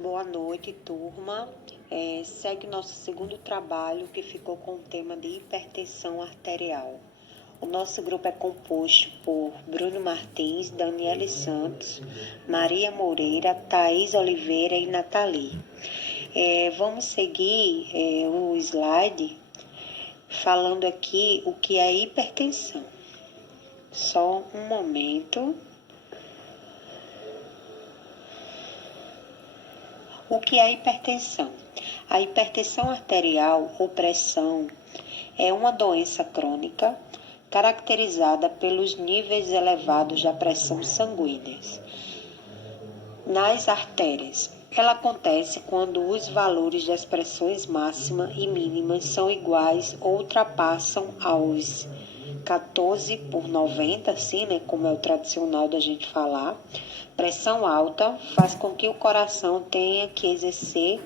Boa noite, turma. Segue nosso segundo trabalho, que ficou com o tema de hipertensão arterial. O nosso grupo é composto por Bruno Martins, Daniele Santos, Maria Moreira, Thaís Oliveira e Nathalie. Vamos seguir o slide falando aqui o que é hipertensão. Só um momento. O que é hipertensão? A hipertensão arterial ou pressão é uma doença crônica caracterizada pelos níveis elevados da pressão sanguínea nas artérias. Ela acontece quando os valores das pressões máxima e mínimas são iguais ou ultrapassam aos 14/90, assim, né, como é o tradicional da gente falar. Pressão alta faz com que o coração tenha que exercer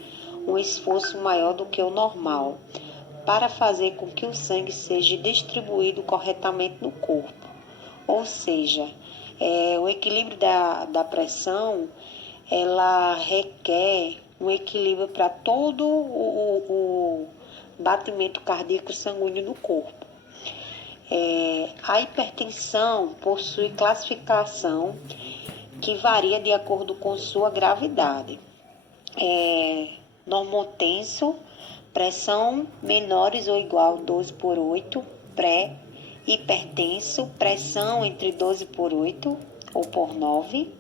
um esforço maior do que o normal para fazer com que o sangue seja distribuído corretamente no corpo. Ou seja, o equilíbrio da pressão, ela requer um equilíbrio para todo o batimento cardíaco sanguíneo no corpo. A hipertensão possui classificação que varia de acordo com sua gravidade. Normotenso, pressão menores ou igual a 12/8, pré-hipertenso, pressão entre 12/8 ou por 9,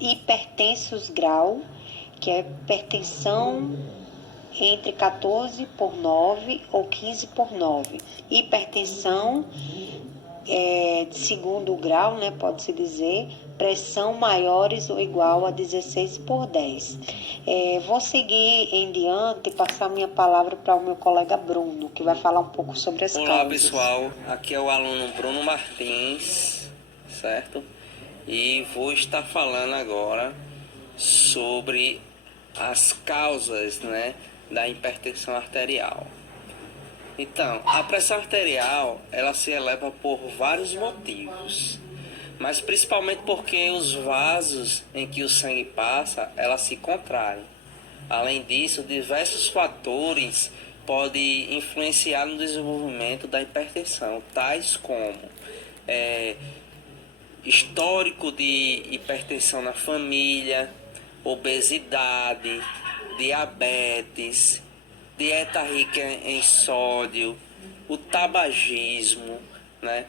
hipertensos grau, que é hipertensão entre 14/9 ou 15/9. Hipertensão de segundo grau, né, pode-se dizer, pressão maiores ou igual a 16/10. Vou seguir em diante e passar minha palavra para o meu colega Bruno, que vai falar um pouco sobre as causas. Olá pessoal, aqui é o aluno Bruno Martins, certo? E vou estar falando agora sobre as causas, né, da hipertensão arterial. Então, a pressão arterial, ela se eleva por vários motivos, mas principalmente porque os vasos em que o sangue passa, ela se contraem. Além disso, diversos fatores podem influenciar no desenvolvimento da hipertensão, tais como histórico de hipertensão na família, obesidade, diabetes, dieta rica em sódio, o tabagismo, né?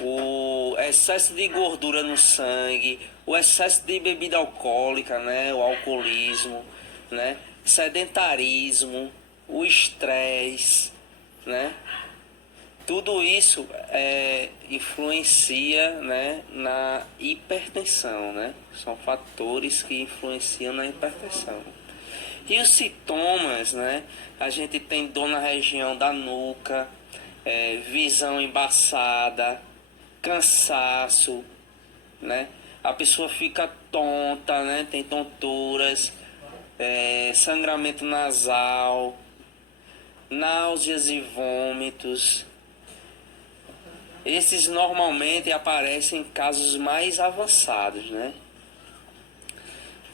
O excesso de gordura no sangue, o excesso de bebida alcoólica, né? O alcoolismo, né? Sedentarismo, o estresse, né? Tudo isso influencia, né, na hipertensão, né? São fatores que influenciam na hipertensão. E os sintomas, né? A gente tem dor na região da nuca, visão embaçada, cansaço, né? A pessoa fica tonta, né? Tem tonturas, sangramento nasal, náuseas e vômitos. Esses normalmente aparecem em casos mais avançados, né?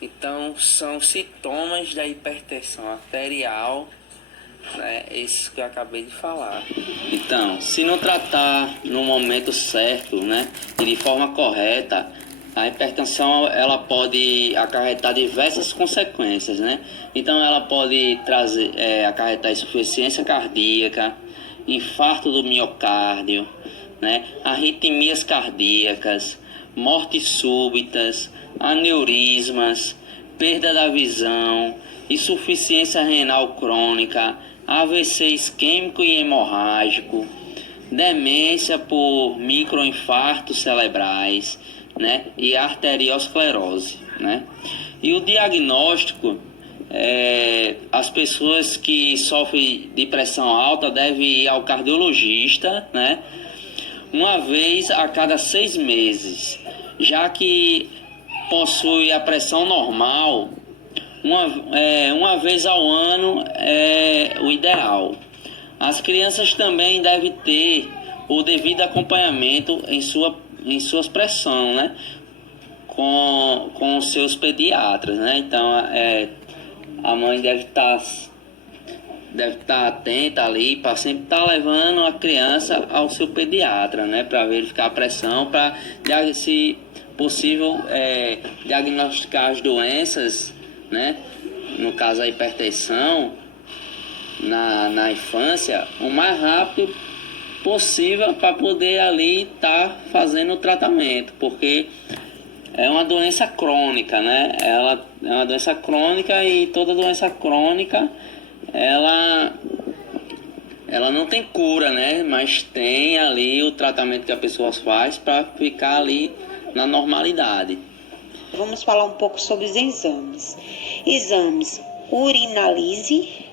Então, são sintomas da hipertensão arterial, né? Esses que eu acabei de falar. Então, se não tratar no momento certo, né, e de forma correta, a hipertensão, ela pode acarretar diversas consequências, né? Então, ela pode acarretar insuficiência cardíaca, infarto do miocárdio, né, arritmias cardíacas, mortes súbitas, aneurismas, perda da visão, insuficiência renal crônica, AVC isquêmico e hemorrágico, demência por microinfartos cerebrais, né, e arteriosclerose, né? E o diagnóstico, as pessoas que sofrem de pressão alta devem ir ao cardiologista, né, uma vez a cada 6 meses, já que possui a pressão normal, uma vez ao ano é o ideal. As crianças também devem ter o devido acompanhamento em suas pressões, né? com os seus pediatras, né? Então, a mãe deve estar atenta ali para sempre estar levando a criança ao seu pediatra, né? Para verificar a pressão, para, se possível, diagnosticar as doenças, né? No caso, a hipertensão na infância, o mais rápido possível para poder ali estar fazendo o tratamento, porque é uma doença crônica, né? Ela é uma doença crônica e toda doença crônica ela não tem cura, né? Mas tem ali o tratamento que a pessoa faz para ficar ali na normalidade. Vamos falar um pouco sobre os exames. Exames: urinalise,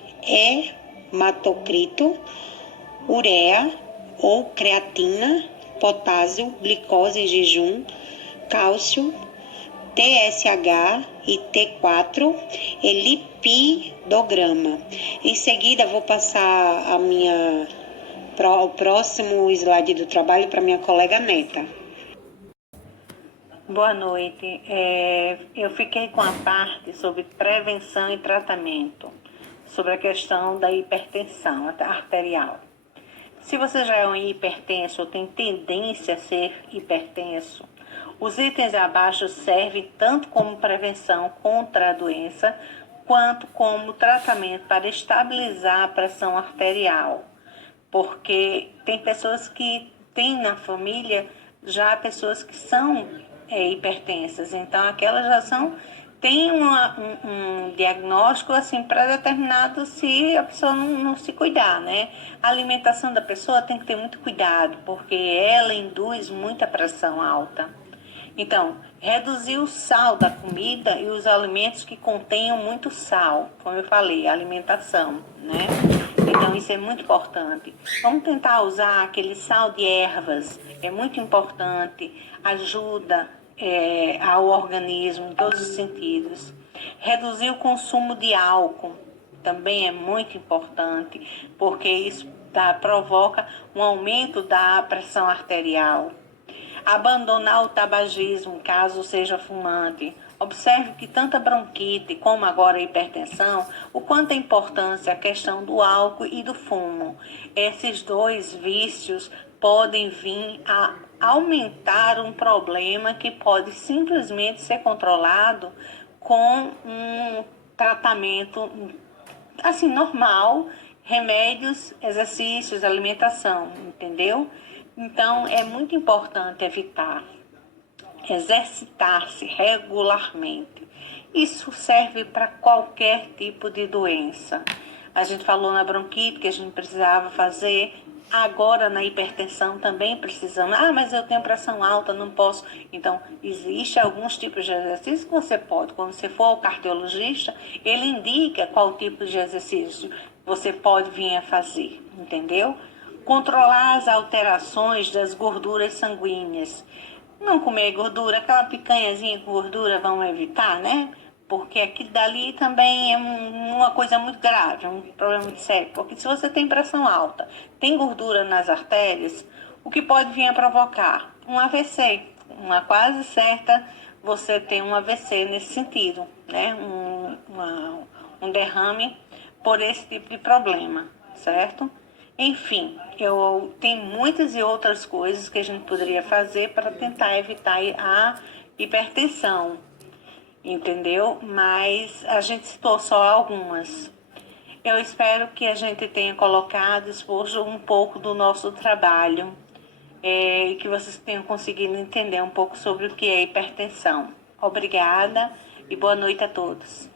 hematocrito, ureia ou creatina, potássio, glicose em jejum, cálcio, TSH e T4 e lipidograma. Em seguida, vou passar o próximo slide do trabalho para minha colega Neta. Boa noite. Eu fiquei com a parte sobre prevenção e tratamento, sobre a questão da hipertensão arterial. Se você já é um hipertenso ou tem tendência a ser hipertenso, os itens abaixo servem tanto como prevenção contra a doença, quanto como tratamento para estabilizar a pressão arterial. Porque tem pessoas que têm na família já pessoas que são hipertensas, então aquelas já tem um diagnóstico assim pré-determinado se a pessoa não se cuidar, né? A alimentação da pessoa tem que ter muito cuidado, porque ela induz muita pressão alta. Então, reduzir o sal da comida e os alimentos que contenham muito sal, como eu falei, a alimentação, né? Então, isso é muito importante. Vamos tentar usar aquele sal de ervas, é muito importante, ajuda ao organismo em todos os sentidos. Reduzir o consumo de álcool também é muito importante, porque isso provoca um aumento da pressão arterial. Abandonar o tabagismo, caso seja fumante. Observe que tanto a bronquite como agora a hipertensão, o quanto é importante a questão do álcool e do fumo. Esses dois vícios podem vir a aumentar um problema que pode simplesmente ser controlado com um tratamento assim normal, remédios, exercícios, alimentação, entendeu? Então, é muito importante evitar, exercitar-se regularmente. Isso serve para qualquer tipo de doença. A gente falou na bronquite que a gente precisava fazer, agora na hipertensão também precisamos. Mas eu tenho pressão alta, não posso. Então, existe alguns tipos de exercício que você pode. Quando você for ao cardiologista, ele indica qual tipo de exercício você pode vir a fazer, entendeu? Controlar as alterações das gorduras sanguíneas. Não comer gordura, aquela picanhazinha com gordura, vamos evitar, né? Porque aquilo dali também é uma coisa muito grave, um problema muito sério. Porque se você tem pressão alta, tem gordura nas artérias, o que pode vir a provocar? Um AVC. Uma quase certa você tem um AVC nesse sentido, né? Um derrame por esse tipo de problema, certo? Enfim, tem muitas e outras coisas que a gente poderia fazer para tentar evitar a hipertensão, entendeu? Mas a gente citou só algumas. Eu espero que a gente tenha colocado, exposto um pouco do nosso trabalho e que vocês tenham conseguido entender um pouco sobre o que é hipertensão. Obrigada e boa noite a todos.